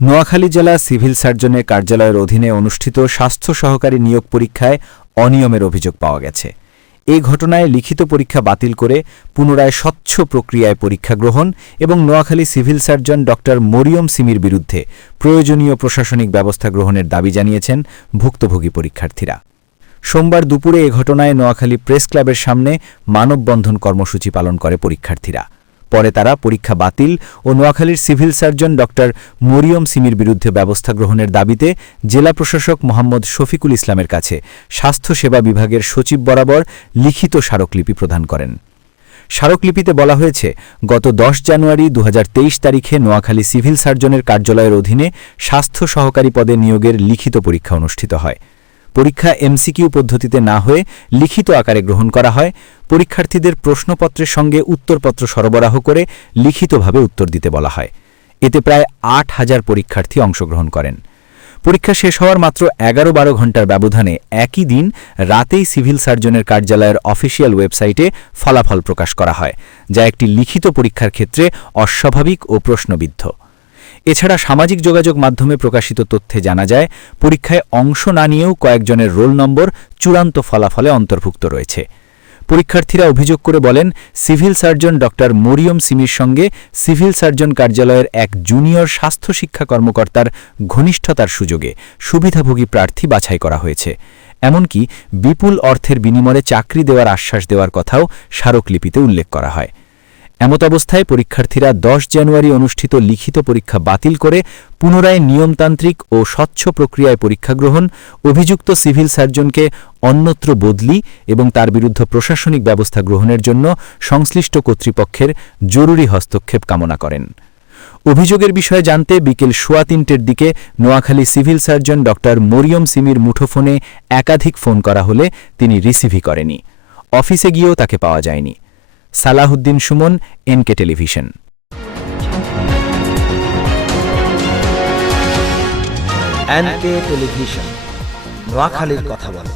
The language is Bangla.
নোয়াখালী জেলা সিভিল সার্জনের কার্যালয়ের অধীনে অনুষ্ঠিত স্বাস্থ্য সহকারী নিয়োগ পরীক্ষায় অনিয়মের অভিযোগ পাওয়া গেছে। এই ঘটনায় লিখিত পরীক্ষা বাতিল করে পুনরায় স্বচ্ছ প্রক্রিয়ায় পরীক্ষা গ্রহণ এবং নোয়াখালী সিভিল সার্জন ড মরিয়ম সিমির বিরুদ্ধে প্রয়োজনীয় প্রশাসনিক ব্যবস্থা গ্রহণের দাবি জানিয়েছেন ভুক্তভোগী পরীক্ষার্থীরা। সোমবার দুপুরে এ ঘটনায় নোয়াখালী প্রেস ক্লাবের সামনে মানববন্ধন কর্মসূচি পালন করে পরীক্ষার্থীরা। পরে তারা পরীক্ষা বাতিল ও নোয়াখালীর সিভিল সার্জন ড মরিয়ম সিমির বিরুদ্ধে ব্যবস্থা গ্রহণের দাবিতে জেলা প্রশাসক মোহাম্মদ শফিকুল ইসলামের কাছে স্বাস্থ্যসেবা বিভাগের সচিব বরাবর লিখিত স্মারকলিপি প্রদান করেন। স্মারকলিপিতে বলা হয়েছে, গত 10 জানুয়ারি 2023 তারিখে নোয়াখালী সিভিল সার্জনের কার্যালয়ের অধীনে স্বাস্থ্য সহকারী পদে নিয়োগের লিখিত পরীক্ষা অনুষ্ঠিত হয়। পরীক্ষা এমসিকিউ পদ্ধতিতে না হয়ে লিখিত আকারে গ্রহণ করা হয়। পরীক্ষার্থীদের প্রশ্নপত্রের সঙ্গে উত্তরপত্র সরবরাহ করে লিখিতভাবে উত্তর দিতে বলা হয়। এতে প্রায় 8,000 পরীক্ষার্থী অংশগ্রহণ করেন। পরীক্ষা শেষ হওয়ার মাত্র 11-12 ঘণ্টার ব্যবধানে একই দিন রাতেই সিভিল সার্জনের কার্যালয়ের অফিসিয়াল ওয়েবসাইটে ফলাফল প্রকাশ করা হয়, যা একটি লিখিত পরীক্ষার ক্ষেত্রে অস্বাভাবিক ও প্রশ্নবিদ্ধ। এছাড়া সামাজিক যোগাযোগ মাধ্যমে প্রকাশিত তথ্যে জানা যায়, পরীক্ষায় অংশ না নিয়েও কয়েকজনের রোল নম্বর চূড়ান্ত ফলাফলে অন্তর্ভুক্ত রয়েছে। পরীক্ষার্থীরা অভিযোগ করে বলেন, সিভিল সার্জন ড মরিয়ম সিমির সঙ্গে সিভিল সার্জন কার্যালয়ের এক জুনিয়র স্বাস্থ্য শিক্ষা কর্মকর্তার ঘনিষ্ঠতার সুযোগে সুবিধাভোগী প্রার্থী বাছাই করা হয়েছে। এমনকি বিপুল অর্থের বিনিময়ে চাকরি দেওয়ার আশ্বাস দেওয়ার কথাও স্মারকলিপিতে উল্লেখ করা হয়। এমতাবস্থায় পরীক্ষার্থীরা 10 জানুয়ারি অনুষ্ঠিত লিখিত পরীক্ষা বাতিল করে পুনরায় নিয়মতান্ত্রিক ও স্বচ্ছ প্রক্রিয়ায় পরীক্ষা গ্রহণ, অভিযুক্ত সিভিল সার্জনকে অন্যত্র বদলি এবং তার বিরুদ্ধে প্রশাসনিক ব্যবস্থা গ্রহণের জন্য সংশ্লিষ্ট কর্তৃপক্ষের জরুরি হস্তক্ষেপ কামনা করেন। অভিযোগের বিষয়ে জানতে বিকেল 3:15টার দিকে নোয়াখালী সিভিল সার্জন ড মরিয়ম সিমির মুঠোফোনে একাধিক ফোন করা হলে তিনি রিসিভই করেনি। অফিসে গিয়েও তাকে পাওয়া যায়নি। Salahuddin Suman, NK television. NK television, নোয়াখালীর কথা বলে।